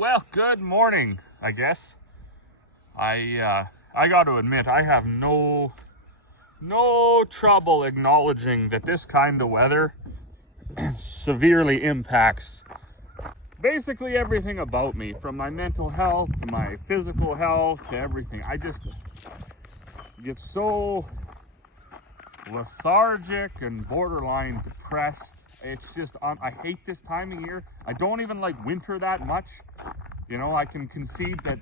Well, good morning, I guess. I got to admit, I have no trouble acknowledging that this kind of weather severely impacts basically everything about me, from my mental health to my physical health to everything. I just get so lethargic and borderline depressed. It's just, I hate this time of year. I don't even like winter that much. You know, I can concede that,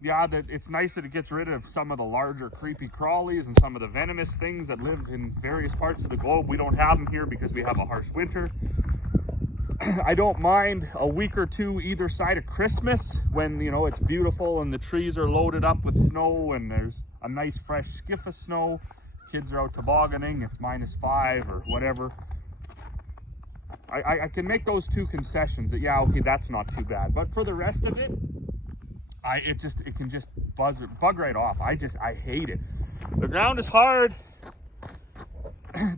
yeah, that it's nice that it gets rid of some of the larger creepy crawlies and some of the venomous things that live in various parts of the globe. We don't have them here because we have a harsh winter. I don't mind a week or two either side of Christmas when, you know, it's beautiful and the trees are loaded up with snow and there's a nice fresh skiff of snow. Kids are out tobogganing, it's -5 or whatever. I can make those two concessions that, yeah, okay, that's not too bad. But for the rest of it, it can just bug right off. I hate it. The ground is hard.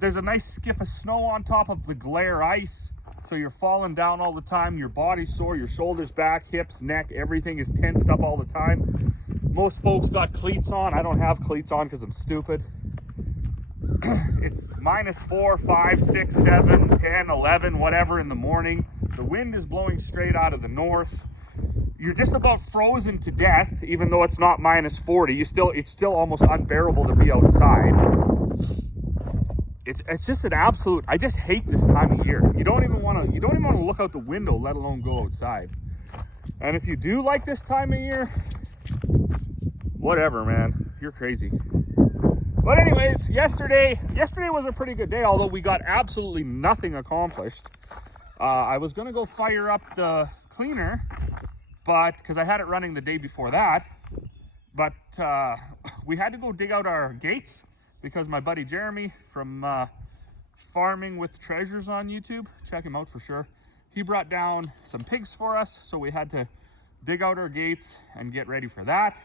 There's a nice skiff of snow on top of the glare ice. So you're falling down all the time. Your body's sore, your shoulders, back, hips, neck, everything is tensed up all the time. Most folks got cleats on. I don't have cleats on because I'm stupid. It's -4, 5, 6, 7, 10, 11, whatever in the morning. The wind is blowing straight out of the north. You're just about frozen to death, even though it's not -40. It's still almost unbearable to be outside. It's just an absolute. I just hate this time of year. You don't even want to look out the window, let alone go outside. And if you do like this time of year, whatever, man, you're crazy. But anyways, yesterday was a pretty good day, although we got absolutely nothing accomplished. I was gonna go fire up the cleaner, but because I had it running the day before that, but we had to go dig out our gates because my buddy Jeremy from Farming with Treasures on YouTube, check him out for sure, he brought down some pigs for us, so we had to dig out our gates and get ready for that.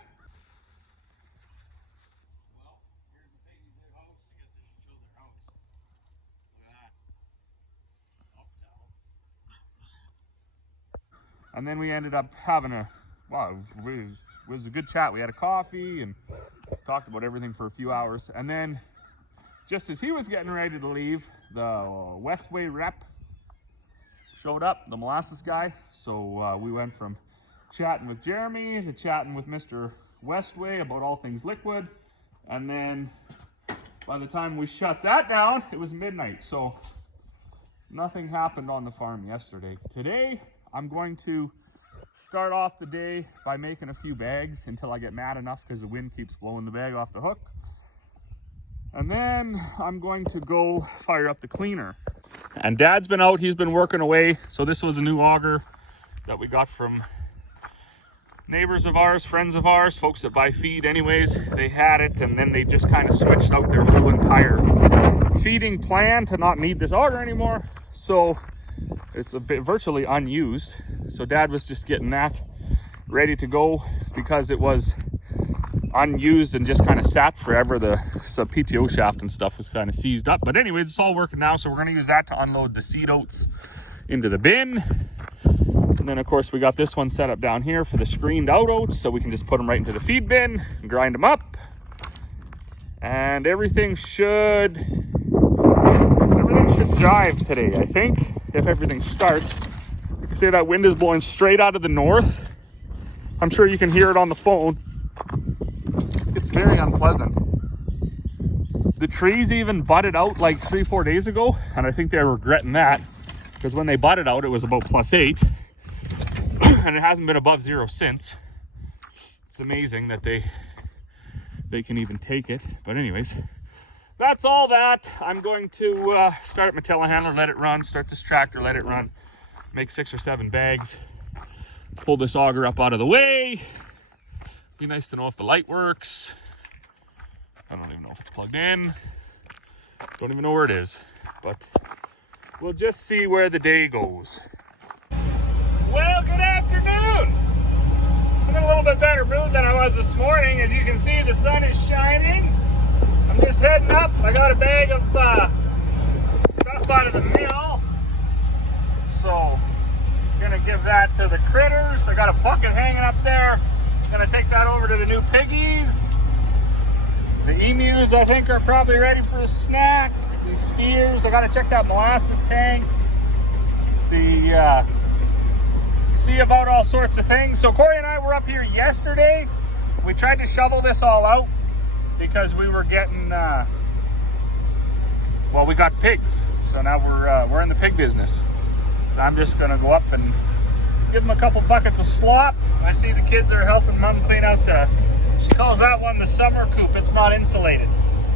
And then we ended up having it was a good chat. We had a coffee and talked about everything for a few hours. And then just as he was getting ready to leave, the Westway rep showed up, the molasses guy. So we went from chatting with Jeremy to chatting with Mr. Westway about all things liquid. And then by the time we shut that down, it was midnight. So nothing happened on the farm yesterday. Today, I'm going to start off the day by making a few bags until I get mad enough because the wind keeps blowing the bag off the hook. And then I'm going to go fire up the cleaner. And Dad's been out, he's been working away. So this was a new auger that we got from neighbors of ours, friends of ours, folks that buy feed anyways. They had it and then they just kind of switched out their whole entire seeding plan to not need this auger anymore. So it's a bit virtually unused. So Dad was just getting that ready to go because it was unused and just kind of sat forever. The PTO shaft and stuff was kind of seized up. But anyways, it's all working now. So we're going to use that to unload the seed oats into the bin. And then of course we got this one set up down here for the screened out oats. So we can just put them right into the feed bin and grind them up. And everything should drive today, I think, if everything starts. You can see that wind is blowing straight out of the north. I'm sure you can hear it on the phone. It's very unpleasant. The trees even budded out like 3-4 days ago, and I think they're regretting that because when they budded out, it was about +8, and it hasn't been above 0 since. It's amazing that they can even take it. But anyways, that's all that. I'm going to start up my telehandler, let it run, start this tractor, let it run, make 6 or 7 bags, pull this auger up out of the way. Be nice to know if the light works. I don't even know if it's plugged in. Don't even know where it is, but we'll just see where the day goes. Well, good afternoon. I'm in a little bit better mood than I was this morning. As you can see, the sun is shining. I'm just heading up. I got a bag of stuff out of the mill. So Gonna give that to the critters. I got a bucket hanging up there. Gonna take that over to the new piggies. The emus, I think, are probably ready for a snack. These steers, I gotta check that molasses tank. See about all sorts of things. So Corey and I were up here yesterday. We tried to shovel this all out because we were getting, well, we got pigs. So now we're in the pig business. I'm just gonna go up and give them a couple buckets of slop. I see the kids are helping Mom clean out she calls that one the summer coop. It's not insulated.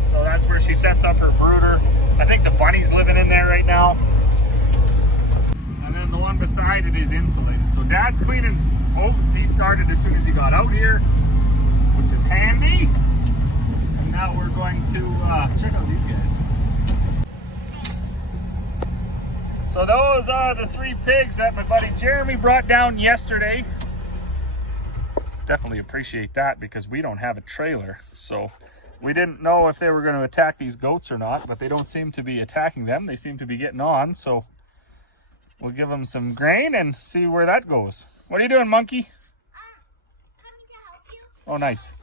So that's where she sets up her brooder. I think the bunny's living in there right now. And then the one beside it is insulated. So Dad's cleaning oats. He started as soon as he got out here, which is handy. And now we're going to check out these guys. So those are the 3 pigs that my buddy Jeremy brought down yesterday. Definitely appreciate that because we don't have a trailer. So we didn't know if they were going to attack these goats or not, but they don't seem to be attacking them. They seem to be getting on. So we'll give them some grain and see where that goes. What are you doing, monkey? Coming to help you. Oh, nice.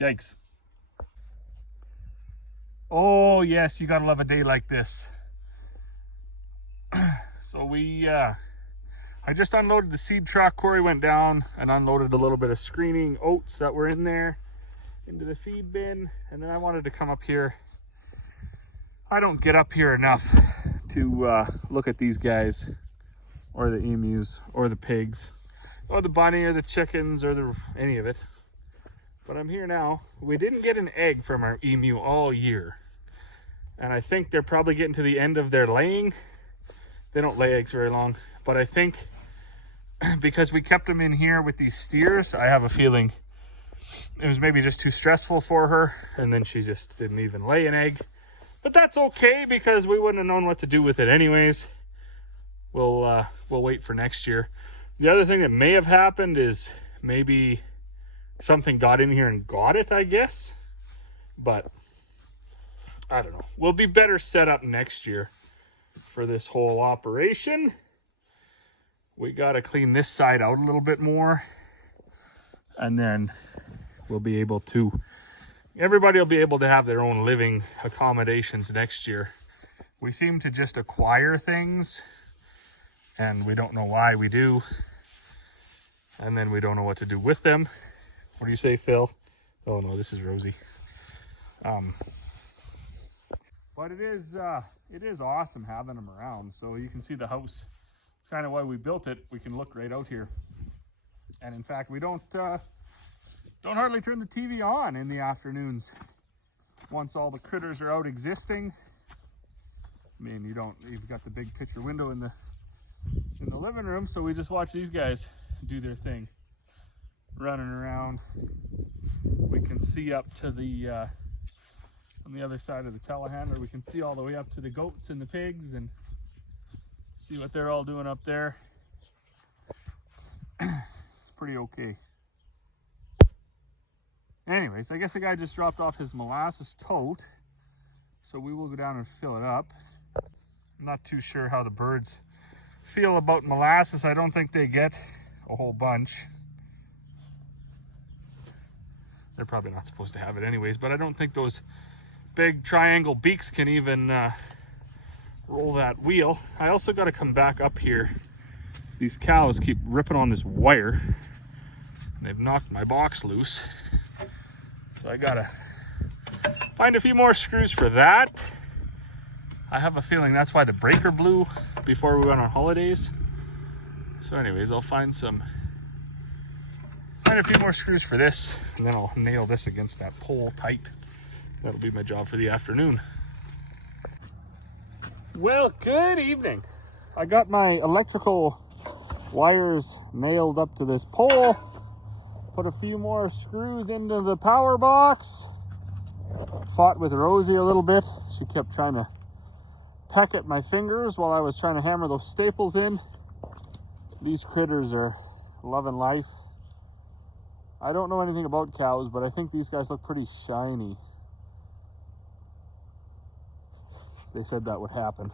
Yikes. Oh, yes, you gotta love a day like this. So I just unloaded the seed truck. Corey went down and unloaded a little bit of screening oats that were in there into the feed bin. And then I wanted to come up here. I don't get up here enough to look at these guys or the emus or the pigs or the bunny or the chickens or any of it. But I'm here now. We didn't get an egg from our emu all year. And I think they're probably getting to the end of their laying. They don't lay eggs very long. But I think because we kept them in here with these steers, I have a feeling it was maybe just too stressful for her. And then she just didn't even lay an egg. But that's okay because we wouldn't have known what to do with it anyways. We'll wait for next year. The other thing that may have happened is maybe something got in here and got it, I guess. But I don't know. We'll be better set up next year for this whole operation. We got to clean this side out a little bit more. And then we'll be able to, everybody will be able to have their own living accommodations next year. We seem to just acquire things and we don't know why we do. And then we don't know what to do with them. What do you say, Phil? Oh no, this is Rosie. But it is awesome having them around. So you can see the house. It's kind of why we built it. We can look right out here. And in fact, we don't hardly turn the TV on in the afternoons once all the critters are out existing. I mean, you've got the big picture window in the living room, so we just watch these guys do their thing, running around. We can see up to the on the other side of the telehandler. We can see all the way up to the goats and the pigs and see what they're all doing up there. It's pretty okay. Anyways, I guess the guy just dropped off his molasses tote, so we will go down and fill it up. I'm not too sure how the birds feel about molasses. I don't think they get a whole bunch. They're probably not supposed to have it anyways, but I don't think those big triangle beaks can even roll that wheel. I also got to come back up here. These cows keep ripping on this wire. They've knocked my box loose. So I gotta find a few more screws for that. I have a feeling that's why the breaker blew before we went on holidays. So anyways, I'll find a few more screws for this, and then I'll nail this against that pole tight. That'll be my job for the afternoon. Well, good evening. I got my electrical wires nailed up to this pole. Put a few more screws into the power box. Fought with Rosie a little bit. She kept trying to peck at my fingers while I was trying to hammer those staples in. These critters are loving life. I don't know anything about cows, but I think these guys look pretty shiny. They said that would happen.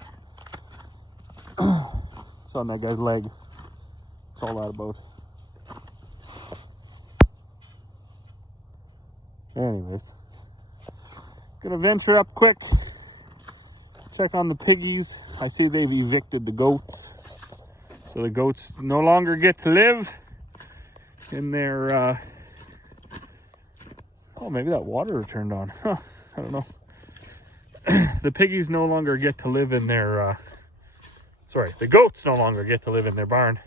So on that guy's leg. That's all that about. Anyways, gonna venture up quick, check on the piggies. I see they've evicted the goats, so the goats no longer get to live in their oh, maybe that water turned on. Huh, I don't know. The piggies no longer get to live in their sorry, the goats no longer get to live in their barn.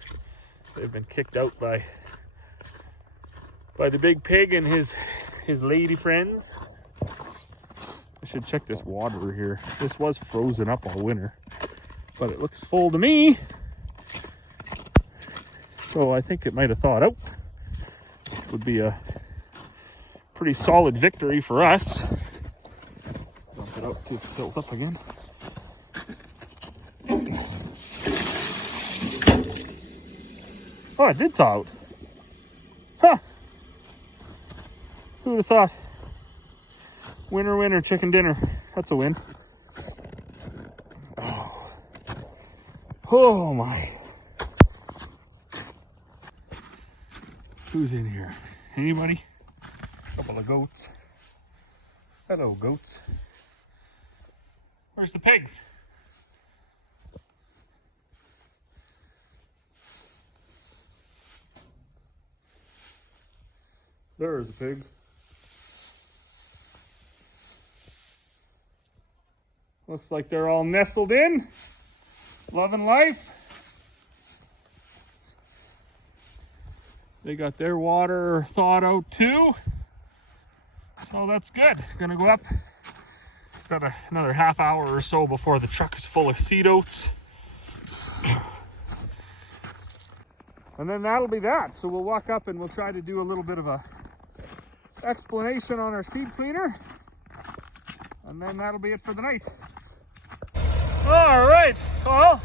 They've been kicked out by the big pig and his lady friends. I should check this water here. This was frozen up all winter, but it looks full to me. So I think it might have thawed out. Would be a pretty solid victory for us. Dump it out, see if it fills up again. Oh, it did thaw out. Huh. Who would have thought? Winner, winner, chicken dinner. That's a win. Oh. Oh my. Who's in here? Anybody? Couple of goats. Hello, goats. Where's the pigs? There's a pig. Looks like they're all nestled in, loving life. They got their water thawed out too. So that's good. Gonna go up. Got another half hour or so before the truck is full of seed oats. And then that'll be that. So we'll walk up and we'll try to do a little bit of a explanation on our seed cleaner. And then that'll be it for the night. All right, well,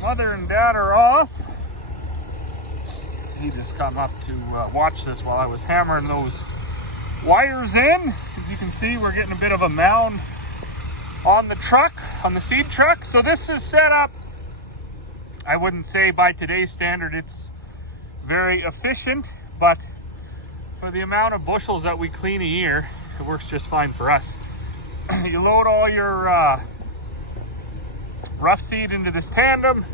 Mother and Dad are off. He just come up to watch this while I was hammering those wires in. As you can see, we're getting a bit of a mound on the truck, on the seed truck. So this is set up, I wouldn't say by today's standard it's very efficient, but for the amount of bushels that we clean a year, it works just fine for us. You load all your rough seed into this tandem,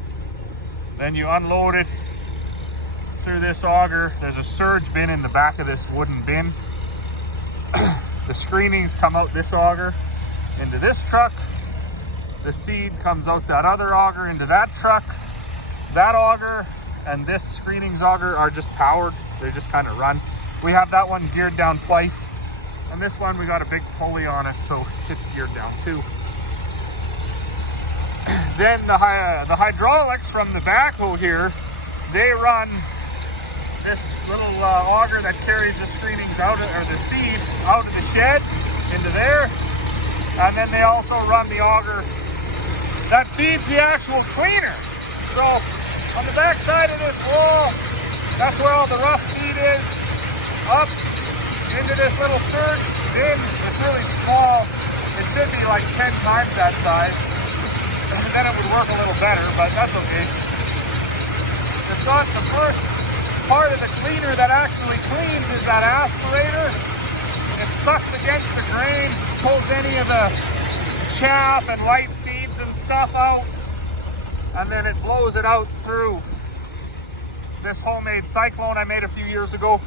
then you unload it through this auger. There's a surge bin in the back of this wooden bin. The screenings come out this auger into this truck. The seed comes out that other auger into that truck. That auger and this screenings auger are just powered. They just kind of run. We have that one geared down twice, and this one we got a big pulley on it, so it's geared down too. Then the hydraulics from the backhoe here, they run this little auger that carries the screenings out of, or the seed out of the shed into there, and then they also run the auger that feeds the actual cleaner. So on the back side of this wall, that's where all the rough seed is, up into this little surge bin. It's really small. It should be like 10 times that size. And then it would work a little better, but that's okay. It's not the first part of the cleaner that actually cleans is that aspirator. It sucks against the grain, pulls any of the chaff and light seeds and stuff out, and then it blows it out through this homemade cyclone I made a few years ago.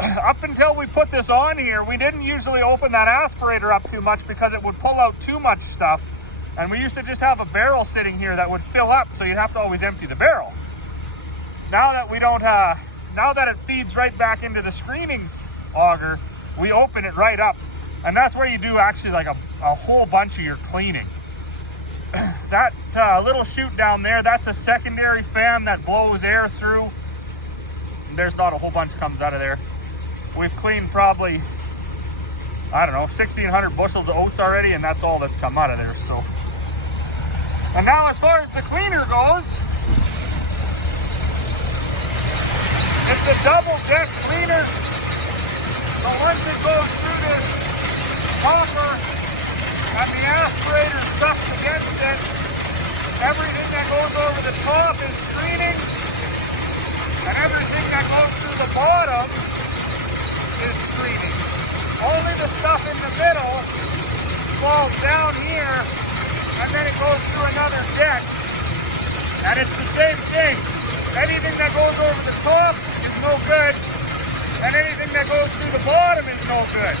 Up until we put this on here, we didn't usually open that aspirator up too much because it would pull out too much stuff. And we used to just have a barrel sitting here that would fill up, so you'd have to always empty the barrel. Now that we don't, now that it feeds right back into the screenings auger, we open it right up. And that's where you do actually like a whole bunch of your cleaning. That little chute down there, that's a secondary fan that blows air through. There's not a whole bunch comes out of there. We've cleaned probably, I don't know, 1,600 bushels of oats already, and that's all that's come out of there, so. And now as far as the cleaner goes, it's a double deck cleaner. So once it goes through this hopper and the aspirator sucks against it, Everything that goes over the top is screening, and everything that goes through the bottom is screening. Only the stuff in the middle falls down here, and then it goes through another deck. And it's the same thing. Anything that goes over the top is no good, and anything that goes through the bottom is no good.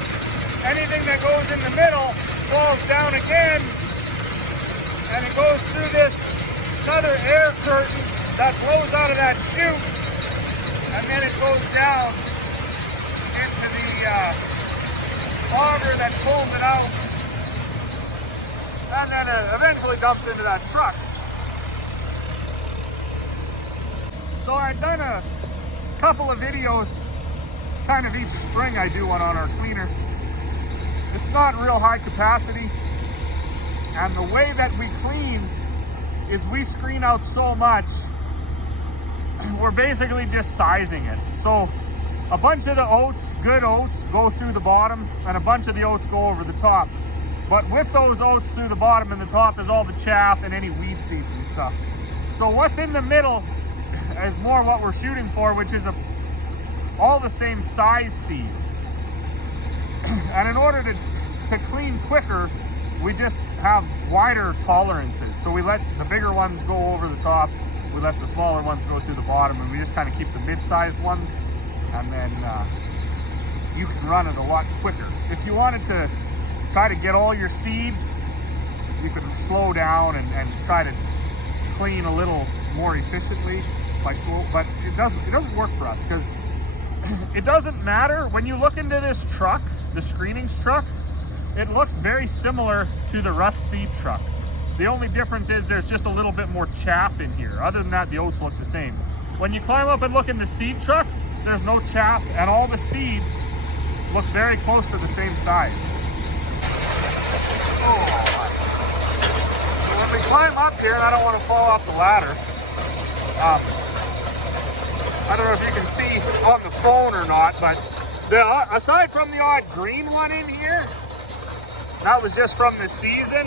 Anything that goes in the middle falls down again, and it goes through this other air curtain that blows out of that chute, and then it goes down into the auger that pulls it out, and then it eventually dumps into that truck. So I've done a couple of videos, kind of each spring I do one on our cleaner. It's not real high capacity, and the way that we clean is we screen out so much, we're basically just sizing it. So a bunch of the oats, good oats, go through the bottom, and a bunch of the oats go over the top. But with those oats through the bottom and the top is all the chaff and any weed seeds and stuff. So what's in the middle is more what we're shooting for, which is all the same size seed. And in order to clean quicker, we just have wider tolerances. So we let the bigger ones go over the top, we let the smaller ones go through the bottom, and we just kind of keep the mid-sized ones, and then you can run it a lot quicker. If you wanted to try to get all your seed, you can slow down and try to clean a little more efficiently by slow, but it doesn't work for us, because it doesn't matter. When you look into this truck, the screenings truck, it looks very similar to the rough seed truck. The only difference is there's just a little bit more chaff in here. Other than that, the oats look the same. When you climb up and look in the seed truck, there's no chaff, and all the seeds look very close to the same size. So when we climb up here, and I don't want to fall off the ladder, I don't know if you can see on the phone or not, but aside from the odd green one in here, that was just from the season,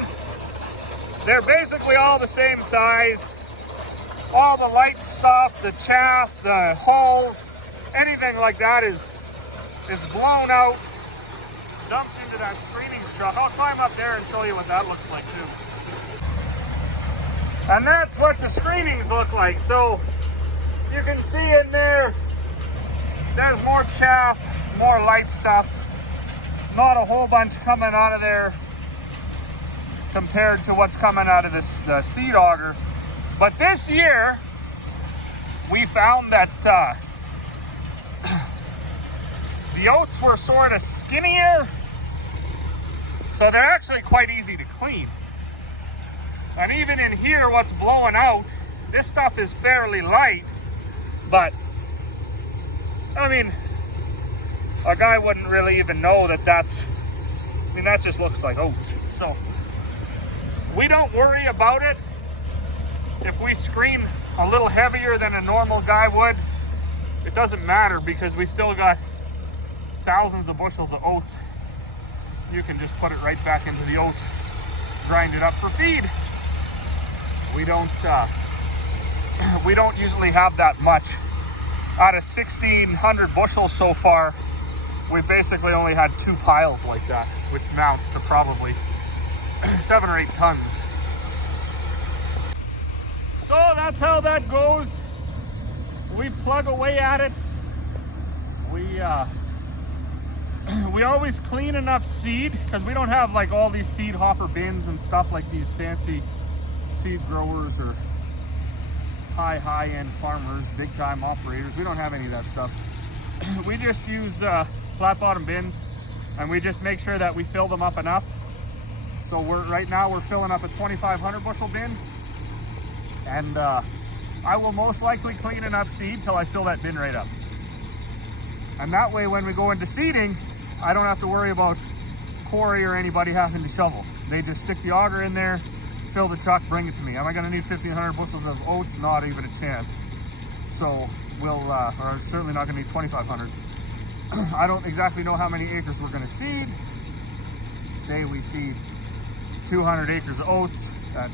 they're basically all the same size. All the light stuff, the chaff, the hulls, anything like that is blown out, dumped into that screening truck. I'll climb up there and show you what that looks like too. And that's what the screenings look like. So you can see in there, there's more chaff, more light stuff. Not a whole bunch coming out of there compared to what's coming out of this seed auger. But this year, we found that the oats were sort of skinnier, so they're actually quite easy to clean. And even in here, what's blowing out, this stuff is fairly light, but I mean, a guy wouldn't really even know that that just looks like oats. So we don't worry about it. If we screen a little heavier than a normal guy would, it doesn't matter, because we still got thousands of bushels of oats. You can just put it right back into the oats, grind it up for feed. We don't usually have that much. Out of 1,600 bushels so far, we've basically only had 2 piles like that, which amounts to probably 7 or 8 tons. So that's how that goes. We plug away at it. We always clean enough seed, because we don't have like all these seed hopper bins and stuff like these fancy seed growers or high-end farmers, big-time operators. We don't have any of that stuff. We just use flat bottom bins, and we just make sure that we fill them up enough. So right now we're filling up a 2,500 bushel bin, and I will most likely clean enough seed till I fill that bin right up. And that way, when we go into seeding, I don't have to worry about Corey or anybody having to shovel. They just stick the auger in there, fill the truck, bring it to me. Am I going to need 1,500 bushels of oats? Not even a chance. So or certainly not going to need 2,500. I don't exactly know how many acres we're going to seed. Say we seed 200 acres of oats. That's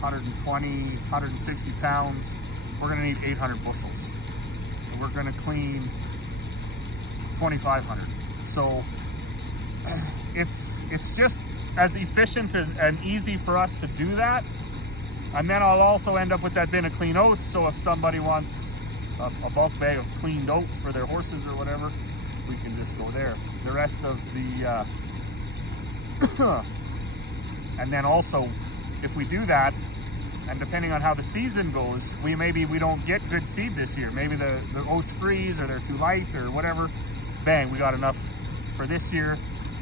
120, 160 pounds, we're gonna need 800 bushels. And we're gonna clean 2,500. So it's just as efficient and easy for us to do that. And then I'll also end up with that bin of clean oats. So if somebody wants a bulk bag of cleaned oats for their horses or whatever, we can just go there. The rest of the, and then also, if we do that, and depending on how the season goes, maybe we don't get good seed this year. Maybe the oats freeze or they're too light or whatever. Bang, we got enough for this year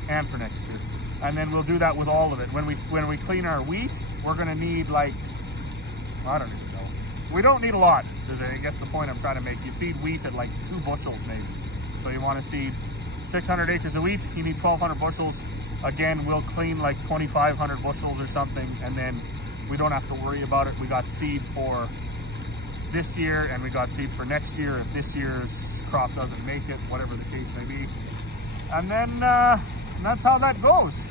and for next year. And then we'll do that with all of it. When we clean our wheat, we're gonna need like, I don't even know. We don't need a lot, is I guess the point I'm trying to make. You seed wheat at like 2 bushels maybe. So you wanna seed 600 acres of wheat, you need 1,200 bushels. Again, we'll clean like 2,500 bushels or something, and then we don't have to worry about it. We got seed for this year and we got seed for next year if this year's crop doesn't make it, whatever the case may be. And then that's how that goes.